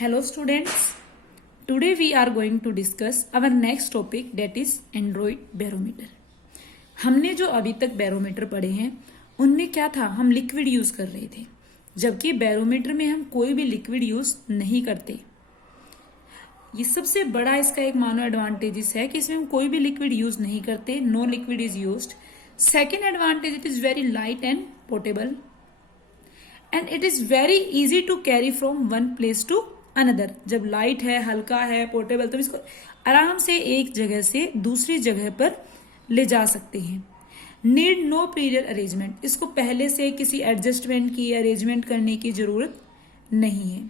Hello students, today we are going to discuss our next topic that is Android barometer. हमने जो अभी तक barometer पढ़े हैं उनमें क्या था, हम लिक्विड यूज कर रहे थे, जबकि बैरोमीटर में हम कोई भी लिक्विड यूज नहीं करते। ये सबसे बड़ा इसका एक मानो एडवांटेजेस है कि इसमें हम कोई भी लिक्विड यूज नहीं करते, no liquid is used. Second advantage, it is very light and portable and it is very easy to carry from one place to another. जब लाइट है, हल्का है, पोर्टेबल, तो इसको आराम से एक जगह से दूसरी जगह पर ले जा सकते हैं। नीड नो प्रीवियर अरेंजमेंट, इसको पहले से किसी एडजस्टमेंट की अरेंजमेंट करने की जरूरत नहीं है।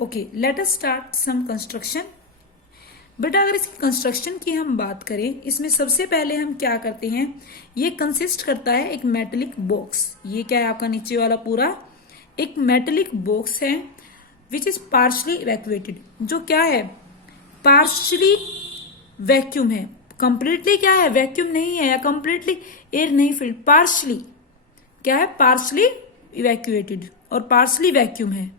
Okay, let us start some construction. बेटा अगर इसकी कंस्ट्रक्शन की हम बात करें, इसमें सबसे पहले हम क्या करते हैं, ये कंसिस्ट करता है एक मेटेलिक बॉक्स। ये क्या है, आपका नीचे वाला पूरा एक मेटेलिक बॉक्स है विच इज पार्शली इवैक्यूएटेड। जो क्या है, पार्शली वैक्यूम है, कंप्लीटली क्या है, वैक्यूम नहीं है या कंप्लीटली एयर नहीं फिल्ड, पार्शली क्या है, पार्शली इवैक्यूएटेड और पार्शली वैक्यूम है।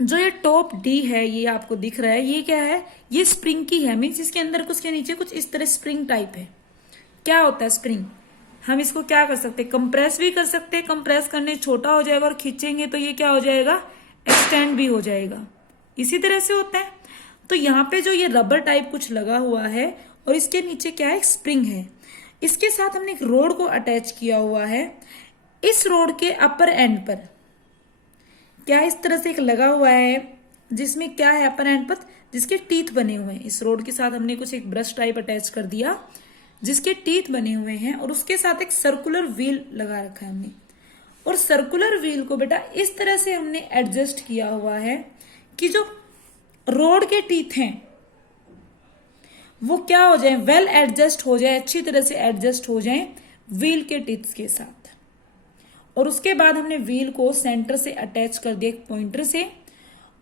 जो ये टॉप डी है, ये आपको दिख रहा है, ये क्या है, ये स्प्रिंग की है, मीन्स इसके अंदर कुछ के नीचे कुछ इस तरह स्प्रिंग टाइप है। क्या होता है स्प्रिंग, हम इसको क्या कर सकते हैं, कंप्रेस भी कर सकते हैं। कंप्रेस करने छोटा हो जाएगा और खींचेंगे तो ये क्या हो जाएगा, एक्सटेंड भी हो जाएगा। इसी तरह से होता है। तो यहाँ पे जो ये रबर टाइप कुछ लगा हुआ है और इसके नीचे क्या है, स्प्रिंग है। इसके साथ हमने एक रोड को अटैच किया हुआ है। इस रोड के अपर एंड पर क्या इस तरह से एक लगा हुआ है, जिसमें क्या है, अपर एंड पर जिसके टीथ बने हुए हैं। इस रोड के साथ हमने कुछ एक ब्रश टाइप अटैच कर दिया जिसके टीथ बने हुए हैं, और उसके साथ एक सर्कुलर व्हील लगा रखा है हमने। और सर्कुलर व्हील को बेटा इस तरह से हमने एडजस्ट किया हुआ है कि जो रोड के टीथ हैं वो क्या हो जाए, वेल एडजस्ट हो जाए, अच्छी तरह से एडजस्ट हो जाए व्हील के टीथ के साथ। और उसके बाद हमने व्हील को सेंटर से अटैच कर दिया एक पॉइंटर से,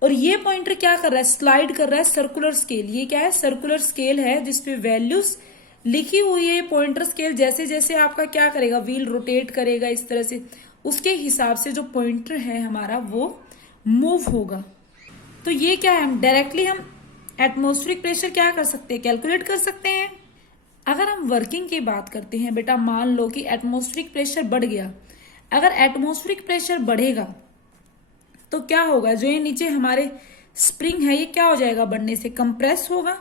और ये पॉइंटर क्या कर रहा है, स्लाइड कर रहा है सर्कुलर स्केल। ये क्या है, सर्कुलर स्केल है जिसपे वैल्यूज लिखी हुई है। पॉइंटर स्केल जैसे जैसे आपका क्या करेगा, व्हील रोटेट करेगा इस तरह से, उसके हिसाब से जो पॉइंटर है हमारा वो मूव होगा। तो ये क्या है, हम डायरेक्टली हम एटमॉस्फेरिक प्रेशर क्या कर सकते हैं, कैलकुलेट कर सकते हैं। अगर हम वर्किंग की बात करते हैं बेटा, मान लो कि एटमॉस्फेरिक प्रेशर बढ़ गया। अगर एटमॉस्फेरिक प्रेशर बढ़ेगा तो क्या होगा, जो ये नीचे हमारे स्प्रिंग है ये क्या हो जाएगा, बढ़ने से कंप्रेस होगा।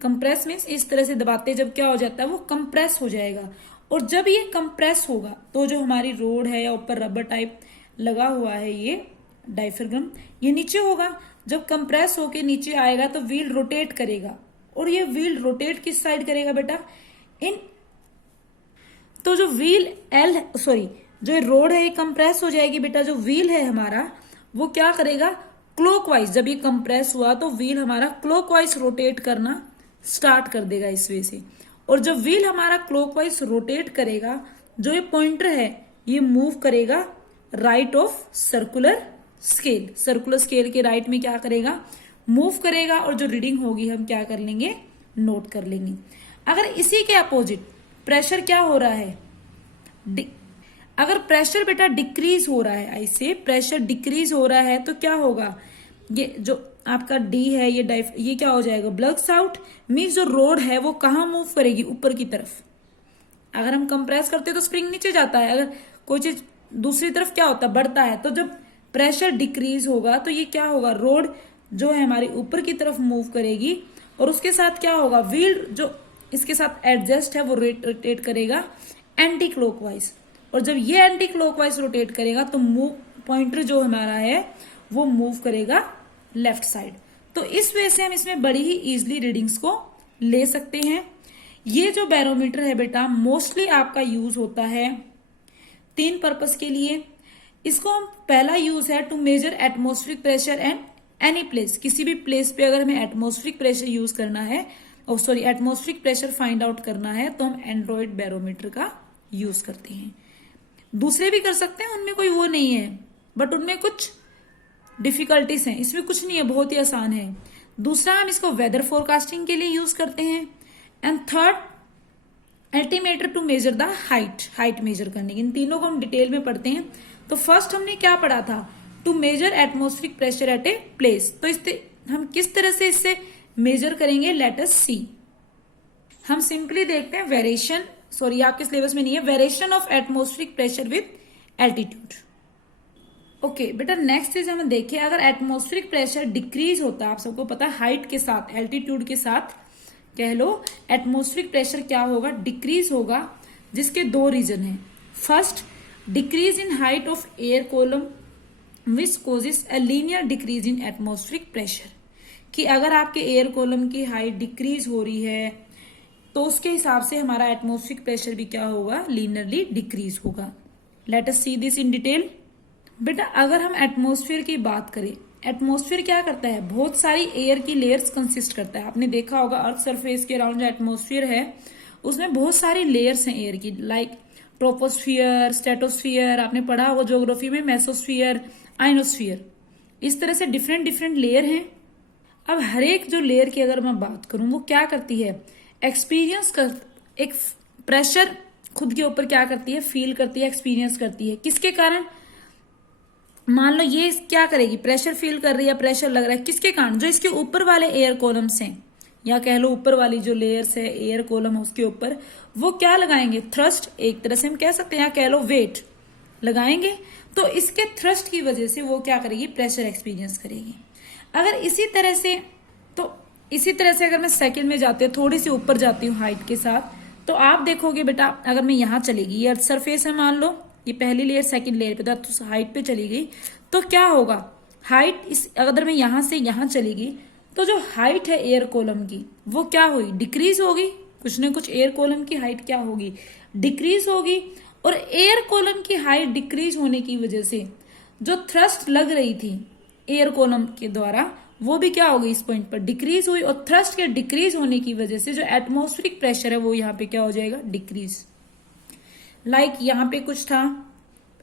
कंप्रेस मीन्स इस तरह से दबाते जब क्या हो जाता है, वो कंप्रेस हो जाएगा। और जब ये कंप्रेस होगा तो जो हमारी रोड है या ऊपर रबर टाइप लगा हुआ है ये डायफ्राम, ये नीचे होगा। जब कंप्रेस होके नीचे आएगा तो व्हील रोटेट करेगा, और ये व्हील रोटेट किस साइड करेगा बेटा, इन। तो जो व्हील जो रोड है ये कंप्रेस हो जाएगी बेटा। जो व्हील है हमारा वो क्या करेगा, क्लॉकवाइज। जब ये कंप्रेस हुआ तो व्हील हमारा क्लॉकवाइज रोटेट करना स्टार्ट कर देगा इस वे से। और जब व्हील हमारा क्लॉकवाइज रोटेट करेगा, जो ये पॉइंटर है ये मूव करेगा right of circular scale. Circular scale के राइट में क्या करेगा, मूव करेगा, और जो रीडिंग होगी हम क्या कर लेंगे, नोट कर लेंगे। अगर इसी के अपोजिट प्रेशर क्या हो रहा है, अगर प्रेशर बेटा डिक्रीज हो रहा है, ऐसे प्रेशर डिक्रीज हो रहा है तो क्या होगा, ये जो आपका डी है ये क्या हो जाएगा, ब्लग्स आउट। मीन्स जो रोड है वो कहाँ मूव करेगी, ऊपर की तरफ। अगर हम कंप्रेस करते तो स्प्रिंग नीचे जाता है, अगर कोई चीज दूसरी तरफ क्या होता है, बढ़ता है। तो जब प्रेशर डिक्रीज होगा तो ये क्या होगा, रोड जो है हमारी ऊपर की तरफ मूव करेगी, और उसके साथ क्या होगा, व्हील जो इसके साथ एडजस्ट है वो रोटेट करेगा एंटी क्लॉकवाइज। और जब ये एंटी क्लॉकवाइज रोटेट करेगा तो पॉइंटर जो हमारा है वो मूव करेगा लेफ्ट साइड। तो इस वजह से हम इसमें बड़ी ही इजीली रीडिंग्स को ले सकते हैं। ये जो बैरोमीटर है बेटा मोस्टली आपका यूज होता है 3 पर्पस के लिए। इसको हम पहला यूज है to measure atmospheric pressure and any place. किसी भी प्लेस पे अगर हमें एटमॉस्फेरिक प्रेशर यूज करना है, एटमॉस्फेरिक प्रेशर फाइंड आउट करना है, तो हम एंड्रॉइड बैरोमीटर का यूज करते हैं। दूसरे भी कर सकते हैं, उनमें कोई वो नहीं है, बट उनमें कुछ डिफिकल्टीज हैं। इसमें कुछ नहीं है, बहुत ही आसान है। दूसरा, हम इसको वेदर फोरकास्टिंग के लिए यूज करते हैं। And third, altimeter to measure the height measure करने की। इन तीनों को हम डिटेल में पढ़ते हैं। तो फर्स्ट हमने क्या पढ़ा था, to measure atmospheric pressure at a place. तो हम किस तरह से इससे मेजर करेंगे, लेट अस सी। हम सिंपली देखते हैं वेरिएशन, सॉरी आपके सिलेबस में नहीं है, variation of atmospheric pressure with altitude. Okay बेटा, नेक्स्ट चीज हम देखें, अगर एटमॉस्फेरिक प्रेशर डिक्रीज होता है, आप सबको पता है हाइट के साथ, एल्टीट्यूड के साथ कह लो, एटमॉस्फेरिक प्रेशर क्या होगा, डिक्रीज होगा, जिसके दो रीजन है। First, decrease in height of air column which causes a linear decrease in atmospheric pressure, कि अगर आपके एयर कॉलम की हाइट डिक्रीज हो रही है तो उसके हिसाब से हमारा एटमॉस्फेरिक प्रेशर भी क्या होगा, लीनियरली डिक्रीज होगा। Let us see this in detail. बेटा अगर हम एटमॉस्फेयर की बात करें, एटमॉस्फेयर क्या करता है, बहुत सारी एयर की लेयर्स कंसिस्ट करता है। आपने देखा होगा अर्थ सरफेस के अराउंड जो एटमॉस्फेयर है उसमें बहुत सारी लेयर्स हैं एयर की, लाइक ट्रोपोस्फियर, स्ट्रेटोस्फियर, आपने पढ़ा होगा ज्योग्राफी में, मेसोस्फियर, आइनोस्फियर, इस तरह से डिफरेंट डिफरेंट लेयर हैं। अब हर एक जो लेयर की अगर मैं बात करूं वो क्या करती है, एक्सपीरियंस कर, एक प्रेशर खुद के ऊपर क्या करती है, फील करती है, एक्सपीरियंस करती है। किसके कारण, मान लो ये क्या करेगी, प्रेशर फील कर रही है, प्रेशर लग रहा है, किसके कारण, जो इसके ऊपर वाले एयर कॉलम्स हैं, या कह लो ऊपर वाली जो लेयर्स है एयर कॉलम उसके ऊपर, वो क्या लगाएंगे, थ्रस्ट, एक तरह से हम कह सकते हैं, या कह लो वेट लगाएंगे। तो इसके थ्रस्ट की वजह से वो क्या करेगी, प्रेशर एक्सपीरियंस करेगी। अगर इसी तरह से अगर मैं सेकंड में जाती हूँ, थोड़ी सी ऊपर जाती हूँ हाइट के साथ, तो आप देखोगे बेटा अगर मैं यहां चलेगी, ये अर्थ सरफेस है मान लो, ये पहली लेयर सेकंड लेयर पे था, तो हाइट पे चली गई, तो क्या होगा, हाइट इस, अगर मैं यहां से यहां चलेगी तो जो हाइट है एयर कॉलम की वो क्या हुई, डिक्रीज होगी, कुछ ना कुछ एयर कॉलम की हाइट क्या होगी, डिक्रीज होगी। और एयर कॉलम की हाइट डिक्रीज होने की वजह से जो थ्रस्ट लग रही थी एयर कॉलम के द्वारा वो भी क्या होगी, इस पॉइंट पर डिक्रीज हुई, और थ्रस्ट के डिक्रीज होने की वजह से जो एटमॉस्फेरिक प्रेशर है वो यहाँ पे क्या हो जाएगा, डिक्रीज। लाइक यहाँ पे कुछ था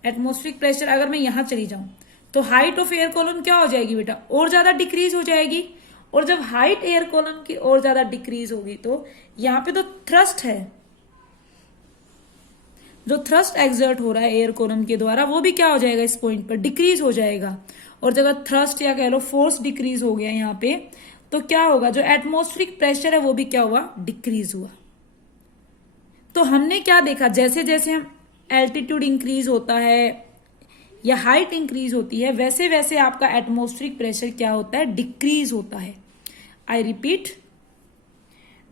एटमॉस्फेरिक प्रेशर, अगर मैं यहां चली जाऊं तो हाइट ऑफ एयर कॉलम क्या हो जाएगी बेटा, और ज्यादा डिक्रीज हो जाएगी। और जब हाइट एयर कॉलम की और ज्यादा डिक्रीज होगी तो यहाँ पे तो थ्रस्ट है, जो थ्रस्ट एक्सर्ट हो रहा है एयर कॉलम के द्वारा वो भी क्या हो जाएगा, इस पॉइंट पर डिक्रीज हो जाएगा। और जब थ्रस्ट या कह लो फोर्स डिक्रीज हो गया यहाँ पे, तो क्या होगा, जो एटमॉस्फेरिक प्रेशर है वो भी क्या हुआ, डिक्रीज हुआ। तो हमने क्या देखा, जैसे जैसे हम एल्टीट्यूड इंक्रीज होता है या हाइट इंक्रीज होती है, वैसे वैसे आपका एटमॉस्फेरिक प्रेशर क्या होता है, डिक्रीज होता है। आई रिपीट,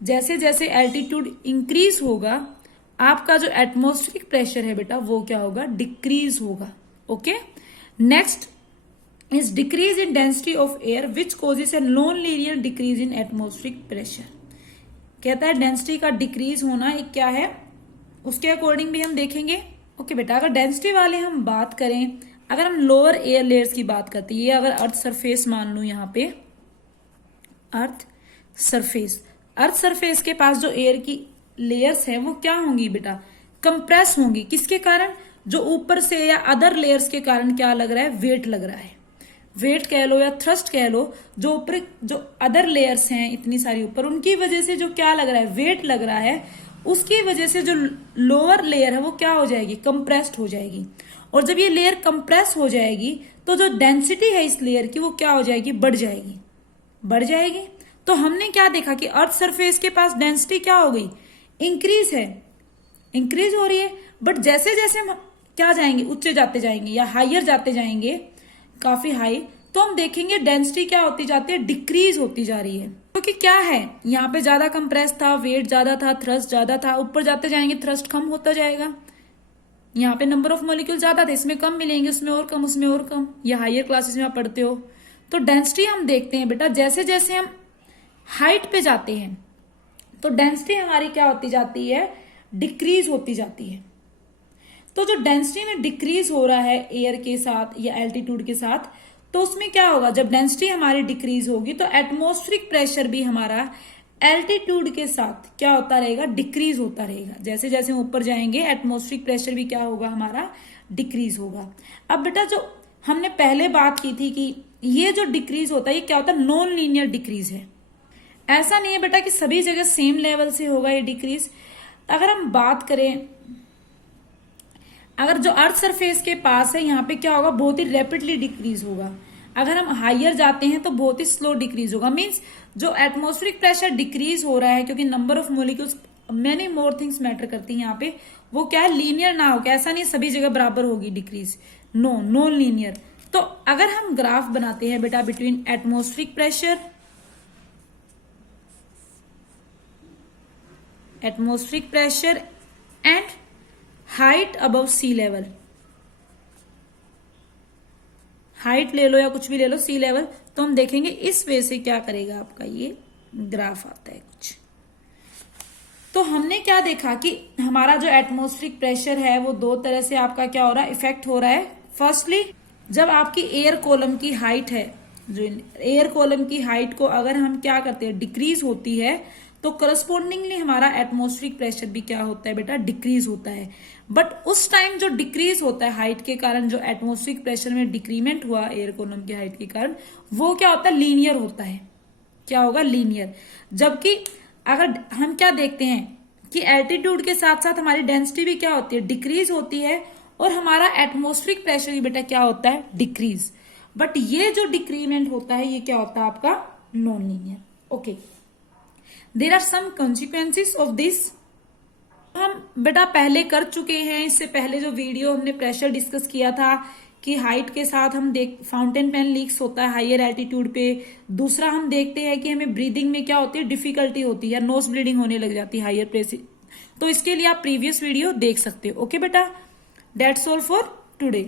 जैसे जैसे एल्टीट्यूड इंक्रीज होगा आपका जो एटमॉस्फेरिक प्रेशर है बेटा वो क्या होगा, डिक्रीज होगा। Okay, next is decrease in density of air which causes a non linear decrease in atmospheric pressure. कहता है डेंसिटी का डिक्रीज होना एक क्या है, उसके अकॉर्डिंग भी हम देखेंगे। ओके बेटा, अगर डेंसिटी वाले हम बात करें, अगर हम लोअर एयर लेयर्स की बात करते हैं, ये अगर अर्थ सरफेस मान लू, यहाँ पे अर्थ सरफेस के पास जो एयर की लेयर्स है वो क्या होंगी बेटा, कंप्रेस होंगी। किसके कारण, जो ऊपर से या अदर लेयर्स के कारण क्या लग रहा है, वेट लग रहा है, वेट कह लो या थ्रस्ट कह लो, जो ऊपर जो अदर लेयर्स हैं इतनी सारी ऊपर, उनकी वजह से जो क्या लग रहा है, वेट लग रहा है, उसकी वजह से जो लोअर लेयर है वो क्या हो जाएगी, कंप्रेस्ड हो जाएगी। और जब ये लेयर कंप्रेस हो जाएगी तो जो डेंसिटी है इस लेयर की वो क्या हो जाएगी, बढ़ जाएगी। तो हमने क्या देखा कि अर्थ सरफेस के पास डेंसिटी क्या हो गई, इंक्रीज हो रही है। बट जैसे जैसे हम क्या जाएंगे, ऊंचे जाते जाएंगे या हाइयर जाते जाएंगे, काफी हाई, तो हम देखेंगे डेंसिटी क्या होती जाती है, डिक्रीज होती जा रही है। क्योंकि क्या है, यहाँ पे ज्यादा कंप्रेस था, वेट ज्यादा था, थ्रस्ट ज्यादा था, ऊपर जाते जाएंगे थ्रस्ट कम होता जाएगा। यहाँ पे नंबर ऑफ मॉलिक्यूल ज्यादा थे, इसमें कम मिलेंगे, उसमें और कम, उसमें और कम। या हायर क्लासेस में आप पढ़ते हो तो डेंसिटी हम देखते हैं बेटा, जैसे जैसे हम हाइट पे जाते हैं तो डेंसिटी हमारी क्या होती जाती है, डिक्रीज होती जाती है। तो जो डेंसिटी में डिक्रीज हो रहा है एयर के साथ या एल्टीट्यूड के साथ, तो उसमें क्या होगा, जब डेंसिटी हमारी डिक्रीज होगी तो एटमॉस्फेरिक प्रेशर भी हमारा एल्टीट्यूड के साथ क्या होता रहेगा, डिक्रीज होता रहेगा। जैसे जैसे हम ऊपर जाएंगे एटमॉस्फेरिक प्रेशर भी क्या होगा, हमारा डिक्रीज होगा। अब बेटा जो हमने पहले बात की थी कि ये जो डिक्रीज होता है ये क्या होता है, नॉन लीनियर डिक्रीज है। ऐसा नहीं है बेटा कि सभी जगह सेम लेवल से होगा ये डिक्रीज। अगर हम बात करें, अगर जो अर्थ सरफेस के पास है यहाँ पे क्या होगा, बहुत ही रैपिडली डिक्रीज होगा। अगर हम हायर जाते हैं तो बहुत ही स्लो डिक्रीज होगा। मीन्स जो एटमॉस्फेरिक प्रेशर डिक्रीज हो रहा है, क्योंकि number of molecules many more things matter करती हैं यहाँ पे, वो क्या है, लीनियर ना हो, ऐसा नहीं सभी जगह बराबर होगी डिक्रीज, नो नॉन लीनियर। तो अगर हम ग्राफ बनाते हैं बेटा between atmospheric pressure and height above sea level, height ले लो या कुछ भी ले लो, सी लेवल, तो हम देखेंगे इस वे से क्या करेगा आपका ये ग्राफ आता है कुछ। तो हमने क्या देखा कि हमारा जो एटमॉस्फेरिक प्रेशर है वो दो तरह से आपका क्या हो रहा है, इफेक्ट हो रहा है। फर्स्टली जब आपकी एयर कॉलम की हाइट है, जो एयर कॉलम की हाइट को अगर हम क्या करते हैं, डिक्रीज होती है, तो करस्पॉन्डिंगली हमारा एटमॉस्फेरिक प्रेशर भी क्या होता है बेटा, डिक्रीज होता है। बट उस टाइम जो डिक्रीज होता है हाइट के कारण, जो एटमॉस्फेरिक प्रेशर में डिक्रीमेंट हुआ एयर कॉलम की हाइट के कारण, वो क्या होता है, लीनियर होता है। क्या होगा, लीनियर। जबकि अगर हम क्या देखते हैं कि एल्टीट्यूड के साथ साथ हमारी डेंसिटी भी क्या होती है, डिक्रीज होती है, और हमारा एटमॉस्फेरिक प्रेशर भी बेटा क्या होता है, डिक्रीज। बट ये जो डिक्रीमेंट होता है ये क्या होता है आपका, non linear. Okay, there are some consequences of this. हम बेटा पहले कर चुके हैं, इससे पहले जो वीडियो हमने प्रेशर डिस्कस किया था कि हाइट के साथ हम फाउंटेन पेन लीक्स होता है हायर एल्टीट्यूड पे। दूसरा हम देखते हैं कि हमें ब्रीदिंग में क्या होती है, डिफिकल्टी होती है या नोज ब्लीडिंग होने लग जाती है हायर प्रेशर। तो इसके लिए आप प्रीवियस वीडियो देख सकते हो। ओके बेटा, दैट्स ऑल फॉर टुडे।